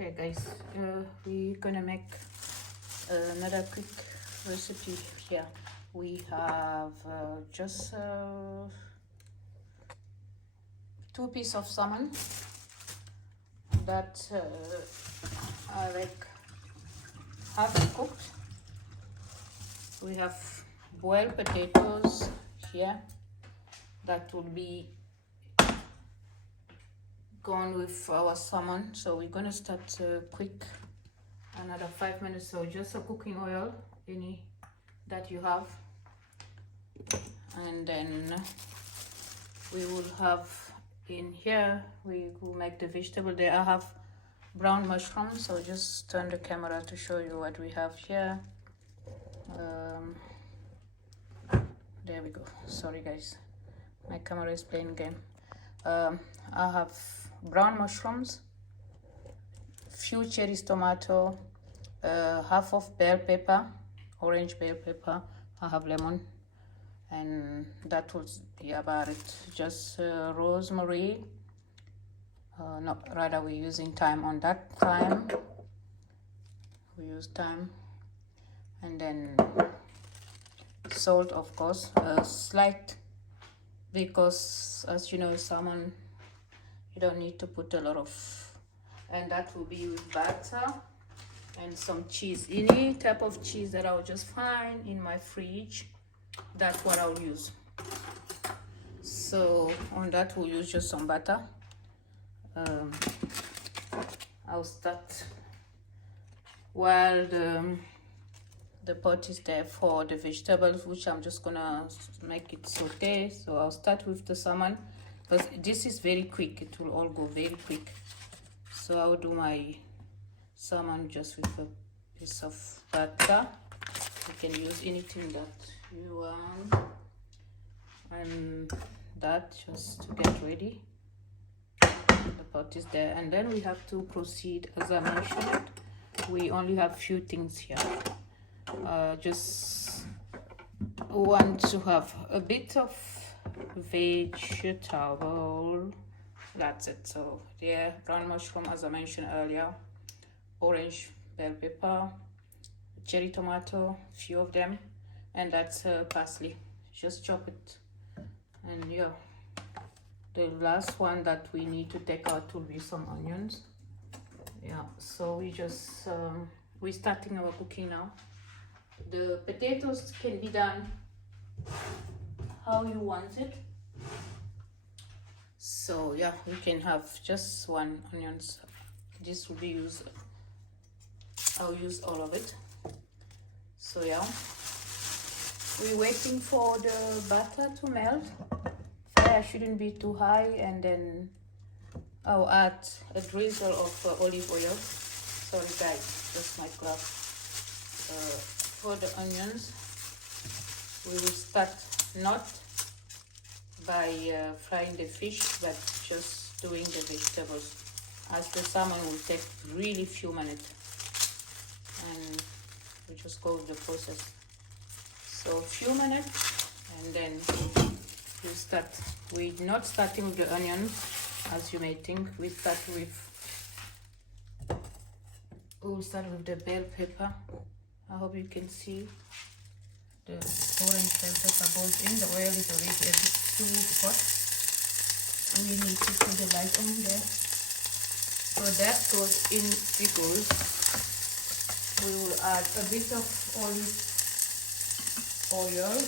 Okay guys, we're gonna make another quick recipe here. We have just 2 pieces of salmon that are like half cooked. We have boiled potatoes here that will be gone with our salmon. So we're gonna start quick, another 5 minutes. So just a cooking oil, any that you have, and then we will have in here, we will make the vegetable there. I have brown mushrooms, so just turn the camera to show you what we have here. There we go. Sorry guys, my camera is playing game. I have brown mushrooms, few cherries, tomato, half of bell pepper, orange bell pepper. I have lemon, and that will be about it. Just rosemary. No, rather we're using thyme on that. Thyme. We use thyme, and then salt, of course, slight, because as you know, salmon, you don't need to put a lot of, and that will be with butter and some cheese, any type of cheese that I'll just find in my fridge. That's what I'll use. So on that we'll use just some butter. I'll start while the pot is there for the vegetables, which I'm just gonna make it saute. So I'll start with the salmon because this is very quick, it will all go very quick. So I'll do my salmon just with a piece of butter. You can use anything that you want, and that just to get ready. The pot is there, and then we have to proceed. As I mentioned, we only have few things here. Just want to have a bit of vegetable, that's it. So yeah, brown mushroom, as I mentioned earlier, orange bell pepper, cherry tomato, few of them, and that's parsley. Just chop it. And yeah, the last one that we need to take out will be some onions. Yeah, so we just we're starting our cooking now. The potatoes can be done how you want it. So yeah, we can have just 1 onions. This will be used, I'll use all of it. So yeah, we're waiting for the butter to melt. Fire shouldn't be too high, and then I'll add a drizzle of olive oil. Sorry guys, just my glove. For the onions, we will start not by frying the fish, but just doing the vegetables, as the salmon will take really few minutes, and we just go with the process. So few minutes, and then we start. We're not starting with the onions as you may think. We'll start with the bell pepper. I hope you can see the orange bell pepper goes in. The oil is already a bit too hot. We need to put the light on there. So that goes in pickles. We will add a bit of olive oil.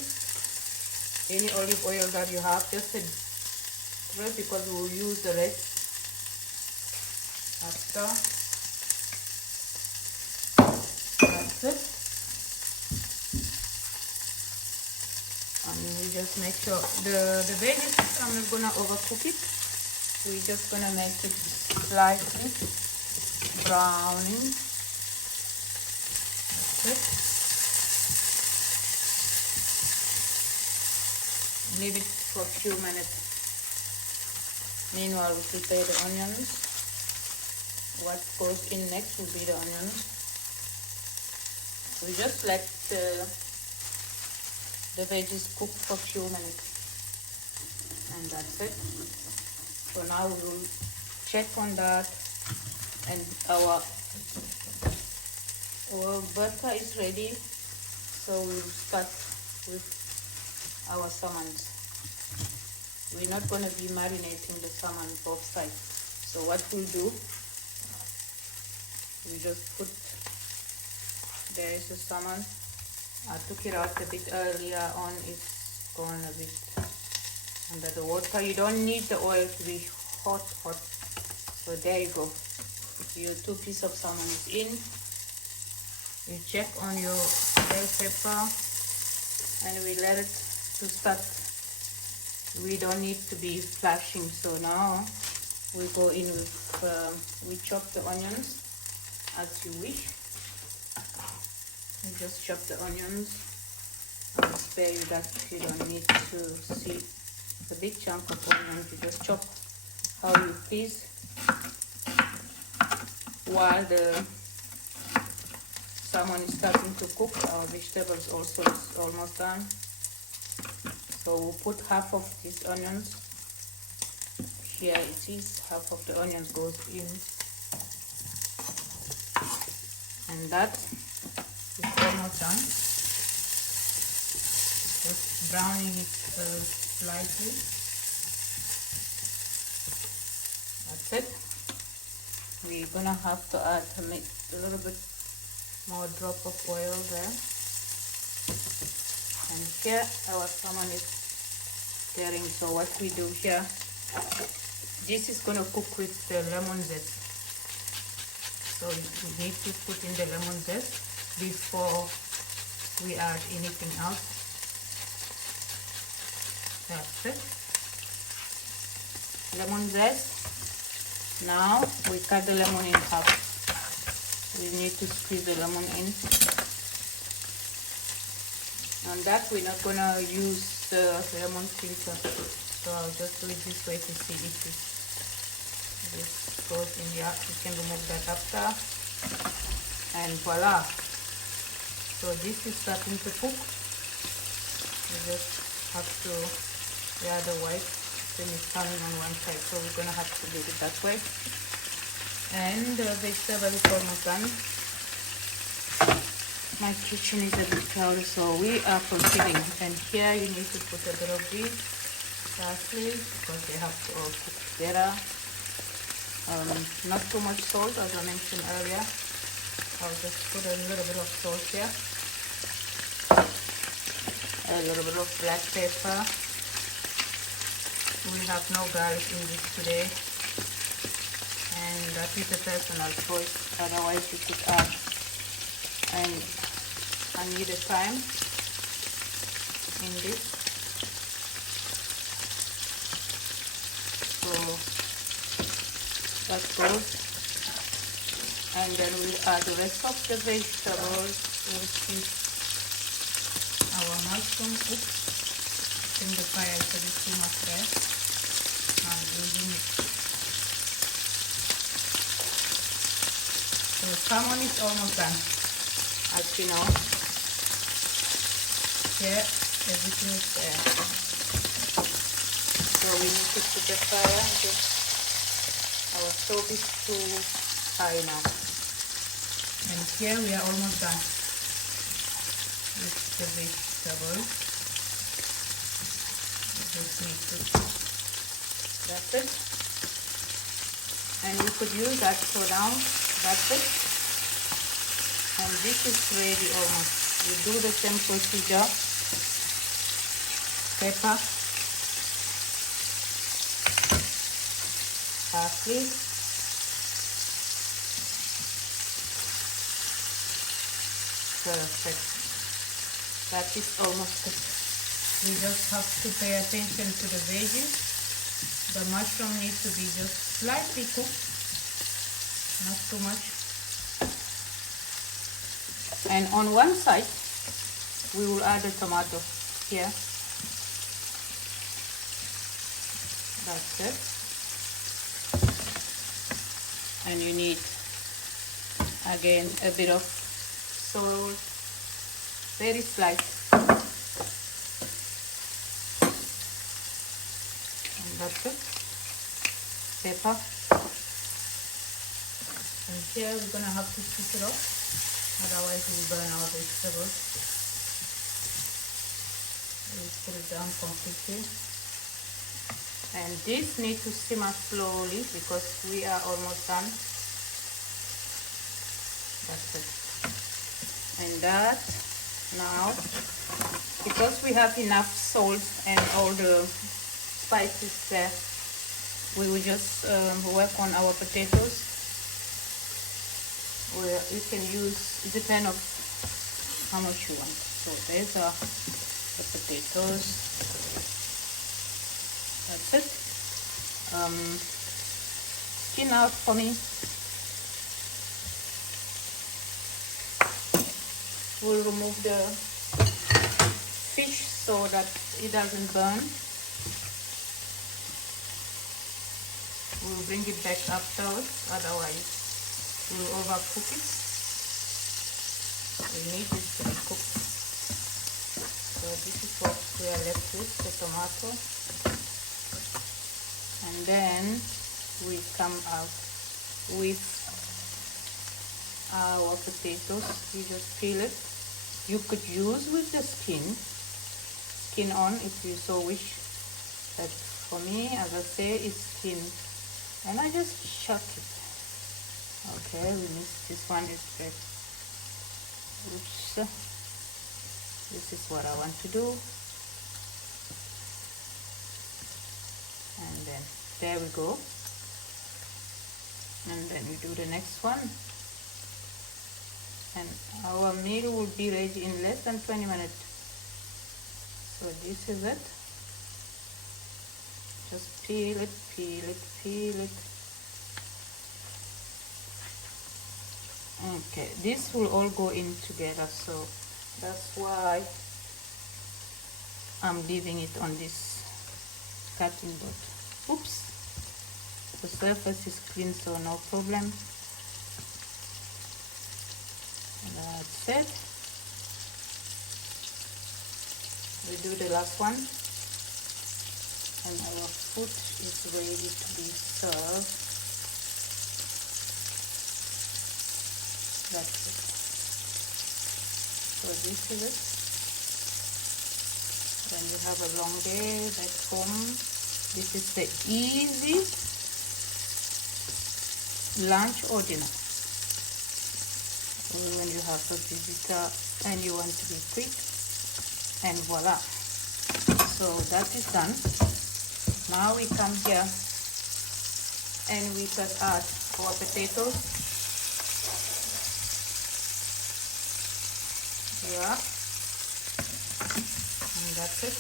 Any olive oil that you have, just a drip, because we will use the rest after. That's it. And we just make sure the veggies, I'm not gonna overcook it. We're just gonna make it slightly browning. That's it. Leave it for a few minutes. Meanwhile, we prepare the onions. What goes in next will be the onions. We just let the veggies cook for a few minutes, and that's it. So now we will check on that, And our butter is ready, so we'll start with our salmons. We're not going to be marinating the salmon both sides. So what we'll do, we just put, there is the salmon. I took it out a bit earlier on, it's gone a bit under the water. You don't need the oil to be hot. So there you go. Your 2 pieces of salmon is in. You check on your bell pepper and we let it to start. We don't need to be flashing. So now we go in with, we chop the onions as you wish. You just chop the onions. I'll spare you that. You don't need to see the big chunk of onions. You just chop how you please. While the salmon is starting to cook, our vegetables also is almost done. So we'll put half of these onions. Here it is, half of the onions goes in. And that is almost done. Just browning it slightly. That's it. We're gonna have to add a little bit more drop of oil there. And here our salmon is stirring. So what we do here, this is gonna cook with the lemon zest. So we need to put in the lemon zest before we add anything else. That's it. Lemon zest. Now we cut the lemon in half. We need to squeeze the lemon in. And that we're not gonna use the lemon filter. So I'll just do it this way to see if this goes in the, you can remove that after. And voila. So this is starting to cook. You just have to, yeah, the white thing is coming on one side, so we're gonna have to do it that way. And the vegetable is almost done. My kitchen is a bit crowded, so we are proceeding. And here you need to put a bit of this parsley because they have to all cook together. Not too much salt, as I mentioned earlier. I'll just put a little bit of salt here. A little bit of black pepper. We have no garlic in this today. And that is a personal choice, otherwise you could add. And I need a thyme in this. So that goes. And then we'll add the rest of the vegetables, which is our mushroom. Oops, in the fire is a bit too much there. I'm losing it. So salmon is almost done, as you know. Here, everything is there. So we need to put the fire. Our stove is too high now. And here we are almost done with the vegetables. We just need to, that's it. And we could use that for now. That's it. And this is ready almost. We do the same procedure. Pepper, parsley, perfect. That is almost cooked. We just have to pay attention to the veggies. The mushroom needs to be just slightly cooked. Not too much. And on one side we will add a tomato here. That's it. And you need again a bit of salt, very slight. And that's it. Pepper. Here we're gonna have to switch it off, otherwise we'll burn our vegetables. We'll put it down completely. And this needs to simmer slowly because we are almost done. That's it. And that now, because we have enough salt and all the spices there, we will just work on our potatoes. Where you can use, it depends on how much you want. So there's the potatoes. That's it. Skin out for me. We'll remove the fish so that it doesn't burn. We'll bring it back afterwards, otherwise we'll overcook it. We need this to be cooked. So this is what we are left with, the tomato. And then we come out with our potatoes. You just peel it. You could use with the skin on if you so wish. But for me, as I say, it's skin. And I just chuck it. Okay, we missed this one. Is good. Oops. This is what I want to do. And then there we go. And then we do the next one. And our meal will be ready in less than 20 minutes. So this is it. Just peel it, peel it, peel it. Okay, this will all go in together, so that's why I'm leaving it on this cutting board. Oops, the surface is clean, so no problem. That's it. We do the last one, and our food is ready to be served. That's it. So this is it. When you have a long day back home, this is the easy lunch or dinner. When you have a visitor and you want to be quick, and voila. So that is done. Now we come here and we can add our potatoes. Yeah, and that's it.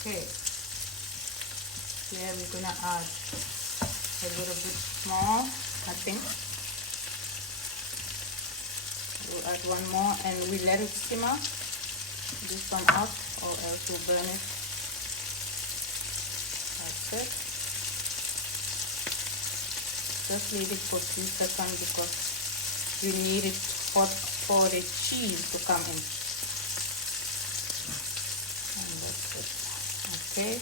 Okay, here we're gonna add a little bit more, I think. We'll add one more and we let it simmer. This one up or else we'll burn it. That's it. Just leave it for a few seconds because you need it hot for the cheese to come in. And that's it. Okay.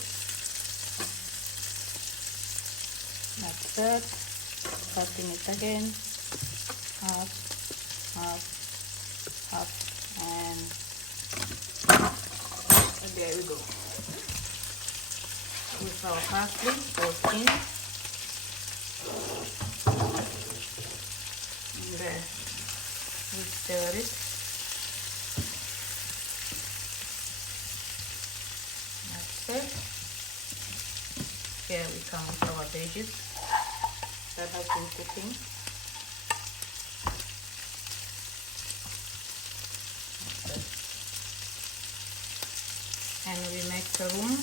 That's it. Cutting it again. Up, up, up, and there we go. With our parsley goes in. There, we stir it. That's it. Here we come with our veggies that have been cooking. That's it. And we make the room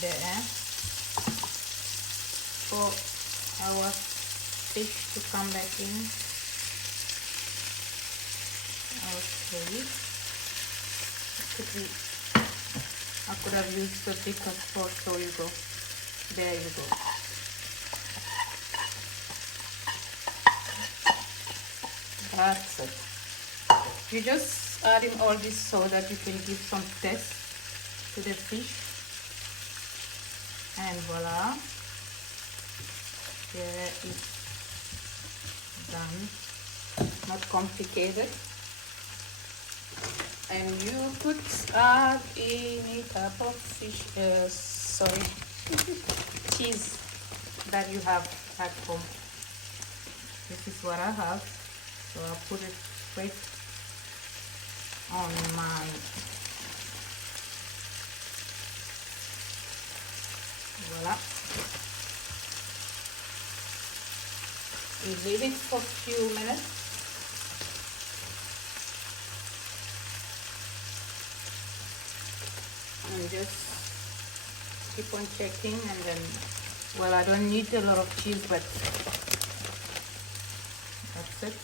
there for our fish to come back in. Okay. I could have used the thicker spot, so you go. There you go. That's it. You're just adding all this so that you can give some taste to the fish. And voila, here it's done. Not complicated. And you could add any type of fish, cheese that you have at home. This is what I have, so I'll put it straight on my voila. We leave it for a few minutes. And just keep on checking, and then, well, I don't need a lot of cheese, but that's it.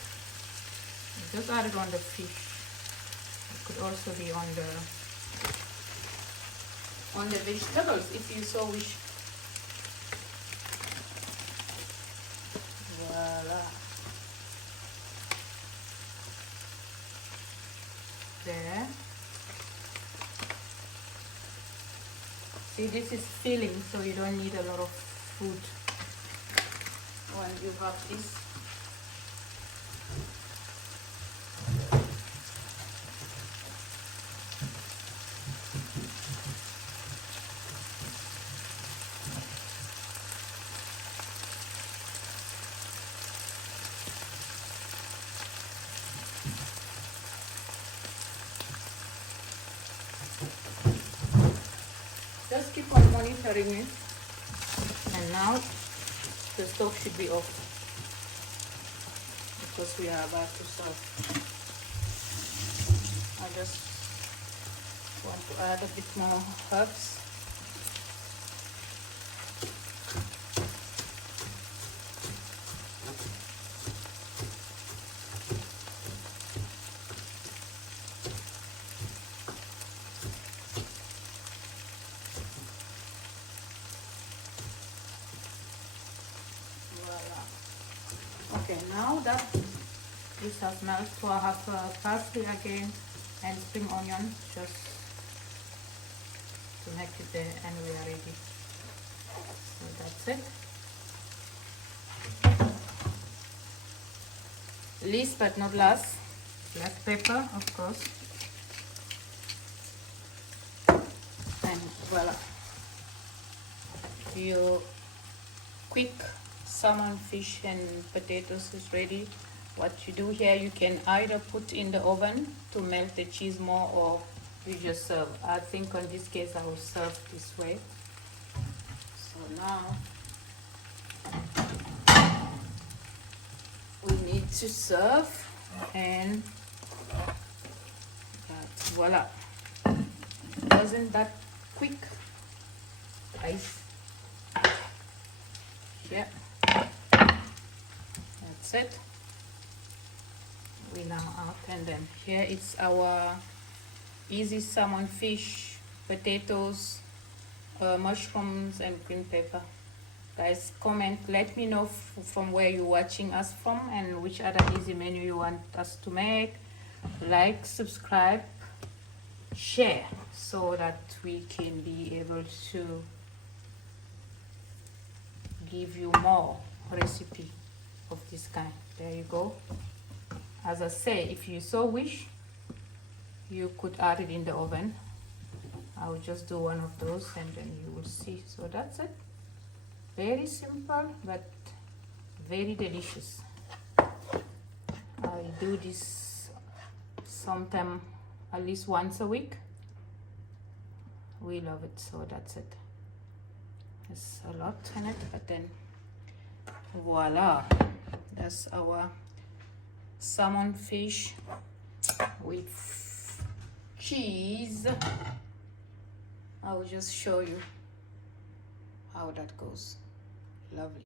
Just add it on the fish. It could also be on the vegetables if you so wish. Voila. There. See, this is filling, so you don't need a lot of food when you have this. Just keep on monitoring it. And now the stove should be off because we are about to serve. I just want to add a bit more herbs. Okay, now that this has melted, so I have parsley again and spring onion just to make it there, and we are ready. So that's it. Least but not last, black pepper, of course. And voila, your quick salmon, fish and potatoes is ready. What you do here, you can either put in the oven to melt the cheese more, or you just serve. I think on this case I will serve this way. So now we need to serve, and voila. Wasn't that quick, guys? Yeah. That's it. We now out, and then here it's our easy salmon fish, potatoes, mushrooms and green pepper. Guys, comment, let me know from where you're watching us from and which other easy menu you want us to make. Like, subscribe, share, so that we can be able to give you more recipe of this kind. There you go. As I say, if you so wish, you could add it in the oven. I will just do one of those and then you will see. So that's it. Very simple but very delicious. I do this sometime at least once a week. We love it, so that's it. There's a lot in it, but then voila, that's our salmon fish with cheese. I will just show you how that goes. Lovely.